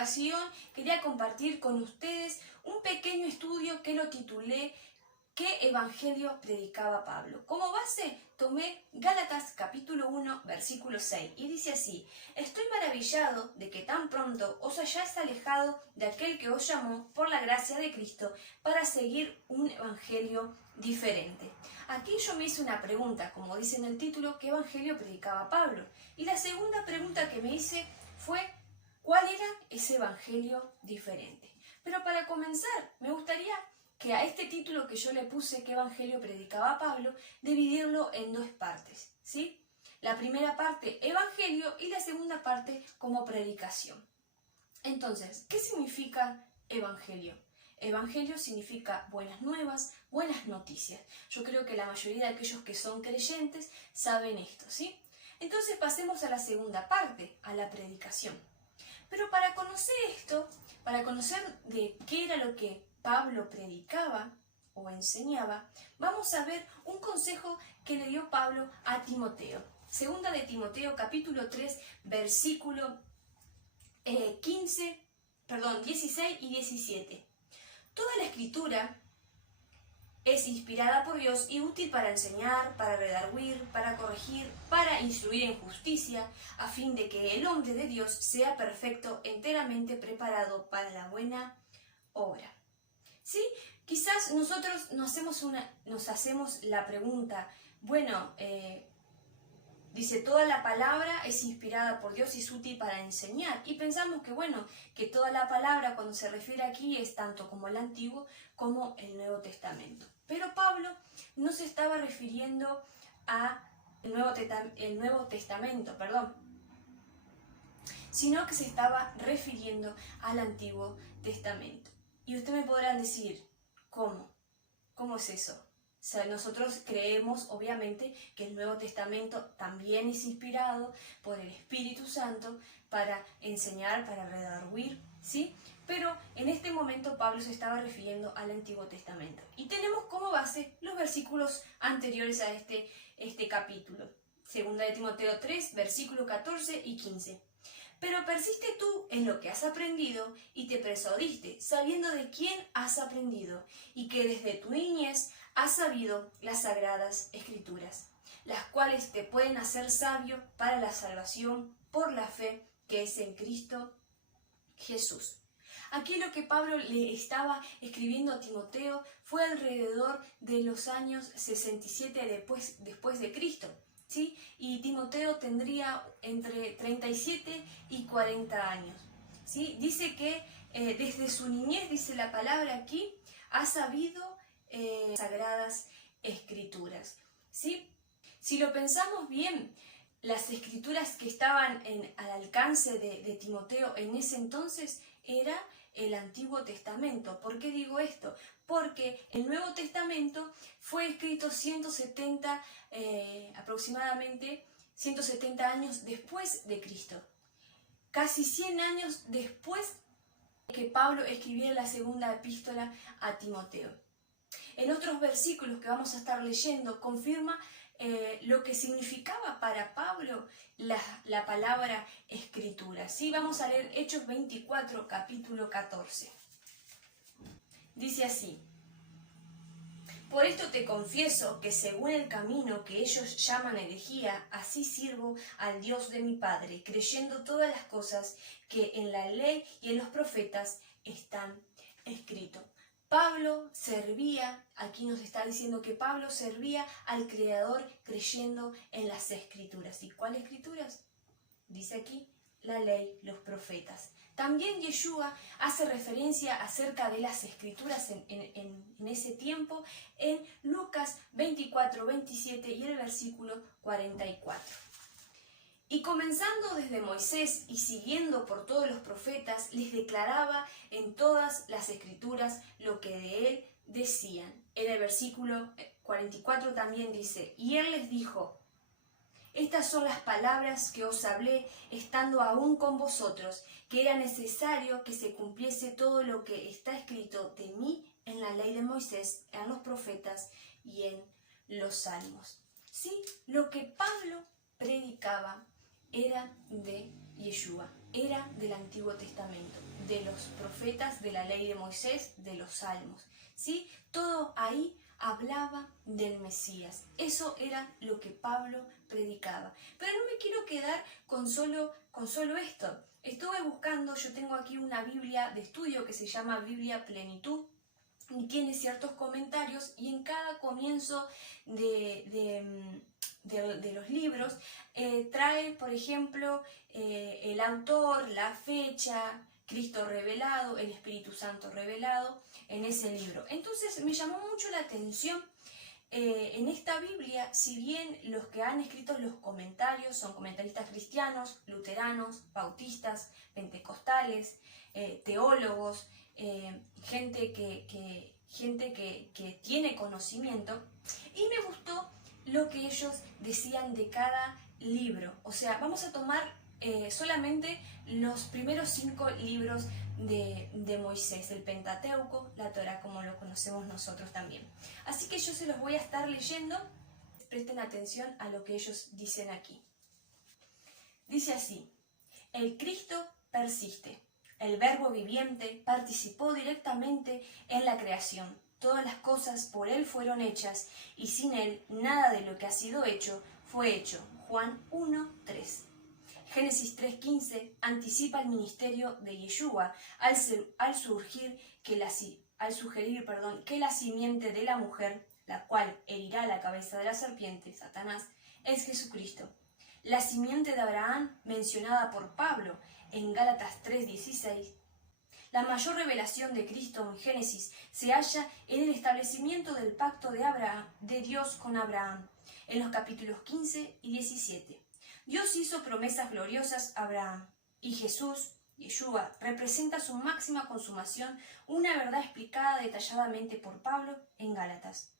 ocasión quería compartir con ustedes un pequeño estudio que lo titulé ¿Qué evangelio predicaba Pablo? Como base tomé Gálatas capítulo 1 versículo 6 y dice así: estoy maravillado de que tan pronto os hayáis alejado de aquel que os llamó por la gracia de Cristo para seguir un evangelio diferente. Aquí yo me hice una pregunta, como dice en el título, ¿qué evangelio predicaba Pablo? Y la segunda pregunta que me hice fue ¿cuál era ese evangelio diferente? Pero para comenzar, me gustaría que a este título que yo le puse, ¿qué evangelio predicaba Pablo?, dividirlo en dos partes, ¿sí? La primera parte, evangelio, y la segunda parte como predicación. Entonces, ¿qué significa evangelio? Evangelio significa buenas nuevas, buenas noticias. Yo creo que la mayoría de aquellos que son creyentes saben esto, ¿sí? Entonces pasemos a la segunda parte, a la predicación. Pero para conocer esto, para conocer de qué era lo que Pablo predicaba o enseñaba, vamos a ver un consejo que le dio Pablo a Timoteo. Segunda de Timoteo, capítulo 3, versículo 16 y 17. Toda la escritura es inspirada por Dios y útil para enseñar, para redarguir, para corregir, para instruir en justicia, a fin de que el hombre de Dios sea perfecto, enteramente preparado para la buena obra. ¿Sí? Quizás nosotros nos hacemos la pregunta, bueno, dice, toda la palabra es inspirada por Dios y es útil para enseñar. Y pensamos que, bueno, que toda la palabra cuando se refiere aquí es tanto como el Antiguo como el Nuevo Testamento. Pero Pablo no se estaba refiriendo a el Nuevo Testamento, sino que se estaba refiriendo al Antiguo Testamento. Y ustedes me podrán decir, ¿cómo? ¿Cómo es eso? O sea, nosotros creemos, obviamente, que el Nuevo Testamento también es inspirado por el Espíritu Santo para enseñar, para redarguir, ¿sí? Pero en este momento Pablo se estaba refiriendo al Antiguo Testamento. Y tenemos como base los versículos anteriores a este capítulo. Segunda de Timoteo 3, versículos 14 y 15. Pero persiste tú en lo que has aprendido y te persuadiste, sabiendo de quién has aprendido, y que desde tu niñez has sabido las sagradas escrituras, las cuales te pueden hacer sabio para la salvación por la fe que es en Cristo Jesús. Aquí lo que Pablo le estaba escribiendo a Timoteo fue alrededor de los años 67 después de Cristo. ¿Sí? Y Timoteo tendría entre 37 y 40 años. ¿Sí? Dice que desde su niñez, dice la palabra aquí, ha sabido sagradas escrituras. ¿Sí? Si lo pensamos bien, las escrituras que estaban al alcance de Timoteo en ese entonces era el Antiguo Testamento. ¿Por qué digo esto? Porque el Nuevo Testamento fue escrito aproximadamente 170 años después de Cristo. Casi 100 años después de que Pablo escribiera la segunda epístola a Timoteo. En otros versículos que vamos a estar leyendo confirma lo que significaba para Pablo la palabra escritura. ¿Sí? Vamos a leer Hechos 24, capítulo 14. Dice así: por esto te confieso que según el camino que ellos llaman herejía, así sirvo al Dios de mi Padre, creyendo todas las cosas que en la ley y en los profetas están escritos. Pablo servía, aquí nos está diciendo que Pablo servía al Creador creyendo en las Escrituras. ¿Y cuáles Escrituras? Dice aquí, la ley, los profetas. También Yeshua hace referencia acerca de las Escrituras en ese tiempo en Lucas 24, 27 y el versículo 44. Y comenzando desde Moisés y siguiendo por todos los profetas, les declaraba en todas las Escrituras lo que de él decían. En el versículo 44 también dice, y él les dijo, estas son las palabras que os hablé estando aún con vosotros, que era necesario que se cumpliese todo lo que está escrito de mí en la ley de Moisés, en los profetas y en los salmos. ¿Sí? Lo que Pablo predicaba era de Yeshua, era del Antiguo Testamento, de los profetas, de la ley de Moisés, de los salmos, ¿sí? Todo ahí hablaba del Mesías. Eso era lo que Pablo predicaba. Pero no me quiero quedar con solo esto. Estuve buscando, yo tengo aquí una Biblia de estudio que se llama Biblia Plenitud, y tiene ciertos comentarios, y en cada comienzo de los libros trae, por ejemplo, el autor, la fecha, Cristo revelado, el Espíritu Santo revelado en ese libro. Entonces me llamó mucho la atención en esta Biblia, si bien los que han escrito los comentarios son comentaristas cristianos, luteranos, bautistas, pentecostales, teólogos, gente que tiene conocimiento, y me gustó lo que ellos decían de cada libro. O sea, vamos a tomar solamente los primeros 5 libros de Moisés, el Pentateuco, la Torá, como lo conocemos nosotros también. Así que yo se los voy a estar leyendo. Presten atención a lo que ellos dicen aquí. Dice así: el Cristo persiste. El Verbo viviente participó directamente en la creación. Todas las cosas por Él fueron hechas, y sin Él nada de lo que ha sido hecho fue hecho. Juan 1:3. Génesis 3:15 anticipa el ministerio de Yeshua al sugerir que la simiente de la mujer, la cual herirá la cabeza de la serpiente, Satanás, es Jesucristo. La simiente de Abraham, mencionada por Pablo en Gálatas 3:16, la mayor revelación de Cristo en Génesis se halla en el establecimiento del pacto de Dios con Abraham, en los capítulos 15 y 17. Dios hizo promesas gloriosas a Abraham, y Jesús, Yeshua, representa su máxima consumación, una verdad explicada detalladamente por Pablo en Gálatas.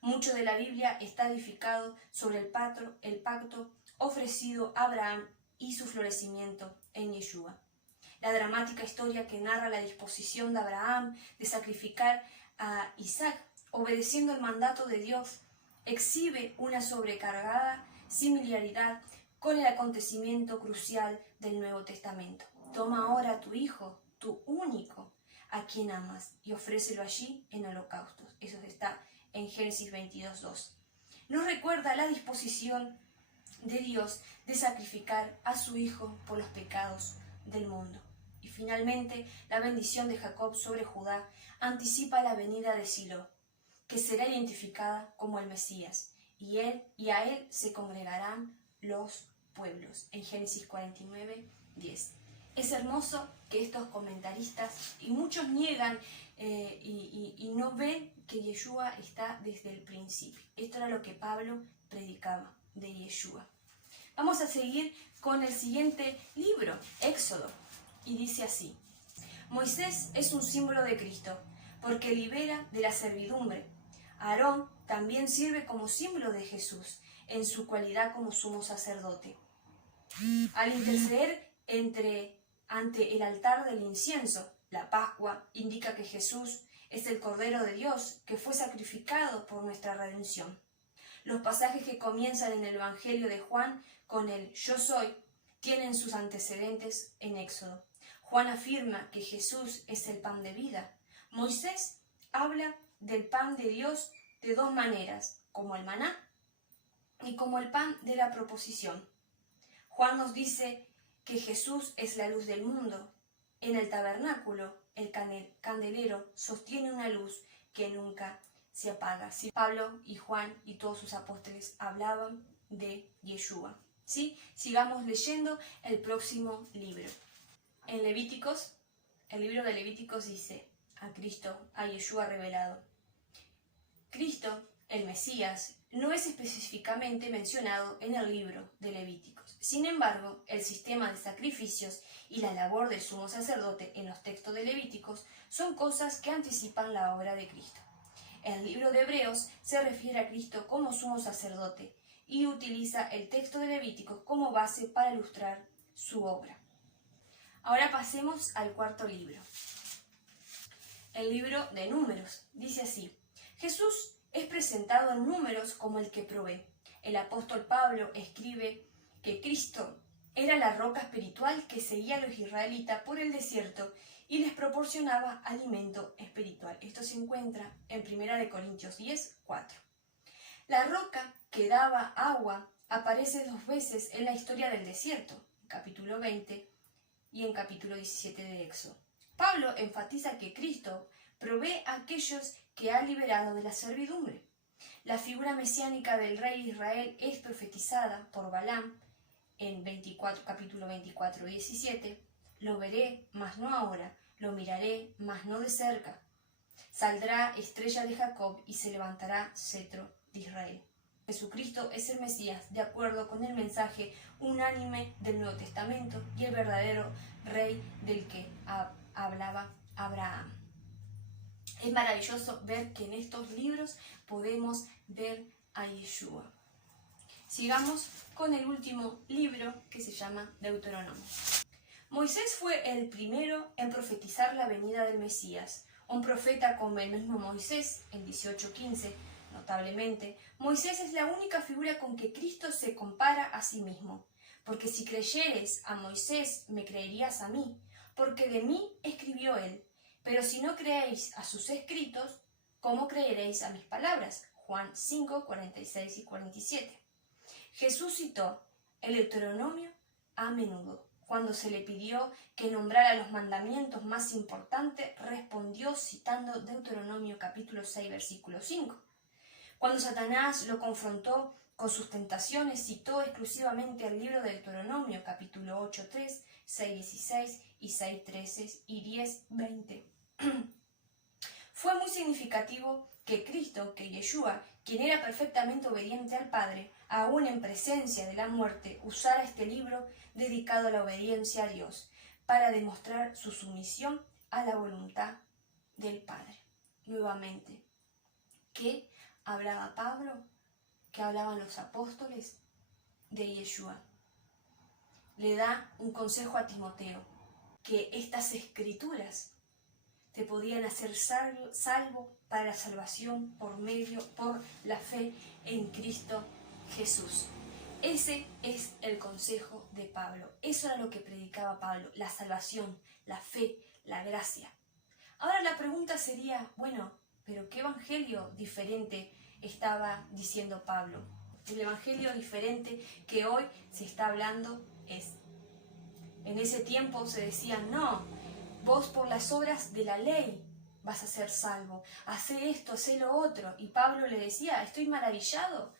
Mucho de la Biblia está edificado sobre el pacto ofrecido a Abraham y su florecimiento en Yeshua. La dramática historia que narra la disposición de Abraham de sacrificar a Isaac, obedeciendo el mandato de Dios, exhibe una sobrecargada similaridad con el acontecimiento crucial del Nuevo Testamento. Toma ahora a tu hijo, tu único, a quien amas, y ofrécelo allí en holocaustos. Eso está en Génesis 22:2. Nos recuerda la disposición de Dios de sacrificar a su hijo por los pecados del mundo. Y finalmente, la bendición de Jacob sobre Judá anticipa la venida de Silo, que será identificada como el Mesías, y a él se congregarán los pueblos, en Génesis 49:10. Es hermoso que estos comentaristas, y muchos niegan y no ven que Yeshua está desde el principio. Esto era lo que Pablo predicaba de Yeshua. Vamos a seguir con el siguiente libro, Éxodo, y dice así: Moisés es un símbolo de Cristo, porque libera de la servidumbre. Aarón también sirve como símbolo de Jesús, en su cualidad como sumo sacerdote. Al interceder ante el altar del incienso, la Pascua indica que Jesús es el Cordero de Dios que fue sacrificado por nuestra redención. Los pasajes que comienzan en el Evangelio de Juan con el Yo soy tienen sus antecedentes en Éxodo. Juan afirma que Jesús es el pan de vida. Moisés habla del pan de Dios de dos maneras, como el maná y como el pan de la proposición. Juan nos dice que Jesús es la luz del mundo. En el tabernáculo, el candelero sostiene una luz que nunca se apaga. ¿Sí? Pablo y Juan y todos sus apóstoles hablaban de Yeshua. ¿Sí? Sigamos leyendo el próximo libro. En Levíticos, el libro de Levíticos dice: a Cristo, a Yeshua revelado. Cristo, el Mesías, no es específicamente mencionado en el libro de Levíticos. Sin embargo, el sistema de sacrificios y la labor del sumo sacerdote en los textos de Levíticos son cosas que anticipan la obra de Cristo. El libro de Hebreos se refiere a Cristo como sumo sacerdote y utiliza el texto de Levíticos como base para ilustrar su obra. Ahora pasemos al cuarto libro. El libro de Números dice así: Jesús es presentado en Números como el que provee. El apóstol Pablo escribe que Cristo Era la roca espiritual que seguía a los israelitas por el desierto y les proporcionaba alimento espiritual. Esto se encuentra en 1 Corintios 10, 4. La roca que daba agua aparece 2 veces en la historia del desierto, en capítulo 20 y en capítulo 17 de Éxodo. Pablo enfatiza que Cristo provee a aquellos que ha liberado de la servidumbre. La figura mesiánica del rey de Israel es profetizada por Balaam en capítulo 24, 17. Lo veré, mas no ahora, lo miraré, mas no de cerca. Saldrá estrella de Jacob y se levantará cetro de Israel. Jesucristo es el Mesías, de acuerdo con el mensaje unánime del Nuevo Testamento y el verdadero rey del que hablaba Abraham. Es maravilloso ver que en estos libros podemos ver a Yeshua. Sigamos con el último libro, que se llama Deuteronomio. Moisés fue el primero en profetizar la venida del Mesías. Un profeta como el mismo Moisés, en 18:15, notablemente, Moisés es la única figura con que Cristo se compara a sí mismo. Porque si creyeres a Moisés, me creerías a mí, porque de mí escribió él. Pero si no creéis a sus escritos, ¿cómo creeréis a mis palabras? Juan 5, 46 y 47. Jesús citó el Deuteronomio a menudo. Cuando se le pidió que nombrara los mandamientos más importantes, respondió citando Deuteronomio capítulo 6, versículo 5. Cuando Satanás lo confrontó con sus tentaciones, citó exclusivamente el libro de Deuteronomio capítulo 8, 3, 6, 16 y 6, 13 y 10, 20. Fue muy significativo que Cristo, que Yeshua, quien era perfectamente obediente al Padre, aún en presencia de la muerte, usara este libro dedicado a la obediencia a Dios, para demostrar su sumisión a la voluntad del Padre. Nuevamente, ¿qué hablaba Pablo? ¿Qué hablaban los apóstoles? De Yeshua. Le da un consejo a Timoteo, que estas escrituras te podían hacer salvo para la salvación por la fe en Cristo Jesús. Ese es el consejo de Pablo. Eso era lo que predicaba Pablo, la salvación, la fe, la gracia. Ahora la pregunta sería, bueno, ¿pero qué evangelio diferente estaba diciendo Pablo? El evangelio diferente que hoy se está hablando es, en ese tiempo se decía, no, vos por las obras de la ley vas a ser salvo, hacé esto, hacé lo otro. Y Pablo le decía, estoy maravillado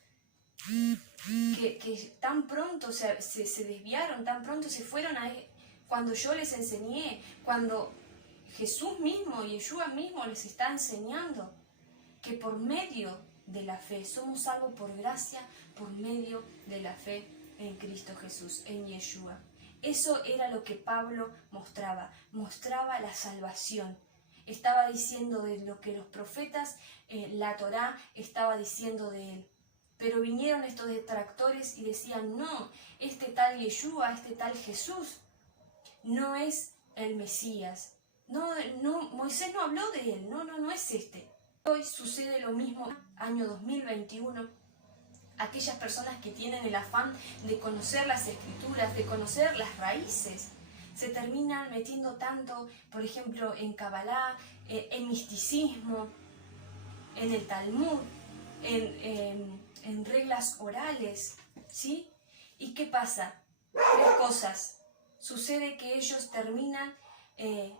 que tan pronto se desviaron, tan pronto se fueron cuando yo les enseñé, cuando Jesús mismo, Yeshua mismo les está enseñando que por medio de la fe somos salvos por gracia, por medio de la fe en Cristo Jesús, en Yeshua. Eso era lo que Pablo mostraba la salvación. Estaba diciendo de lo que los profetas, la Torá estaba diciendo de él. Pero vinieron estos detractores y decían, no, este tal Yeshua, este tal Jesús, no es el Mesías. No, Moisés no habló de él, no es este. Hoy sucede lo mismo, año 2021. Aquellas personas que tienen el afán de conocer las escrituras, de conocer las raíces, se terminan metiendo tanto, por ejemplo, en Kabbalah, en misticismo, en el Talmud, en reglas orales, ¿sí? ¿Y qué pasa? 3 cosas. Sucede que ellos terminan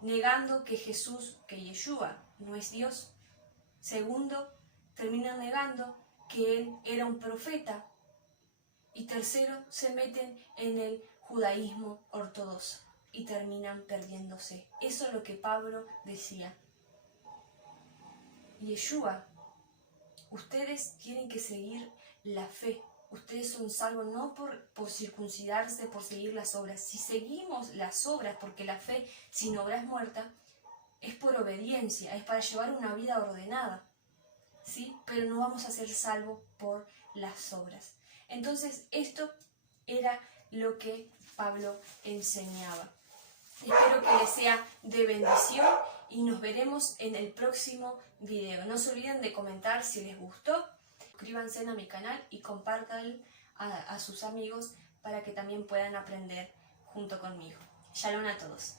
negando que Jesús, que Yeshua, no es Dios. Segundo, terminan negando que él era un profeta. Y tercero, se meten en el judaísmo ortodoxo y terminan perdiéndose. Eso es lo que Pablo decía. Yeshua, ustedes tienen que seguir la fe. Ustedes son salvos no por circuncidarse, por seguir las obras. Si seguimos las obras, porque la fe sin obra es muerta, es por obediencia, es para llevar una vida ordenada, ¿sí? Pero no vamos a ser salvos por las obras. Entonces, esto era lo que Pablo enseñaba. Espero que les sea de bendición y nos veremos en el próximo video. No se olviden de comentar si les gustó, suscríbanse a mi canal y compartan a sus amigos para que también puedan aprender junto conmigo. Shalom a todos.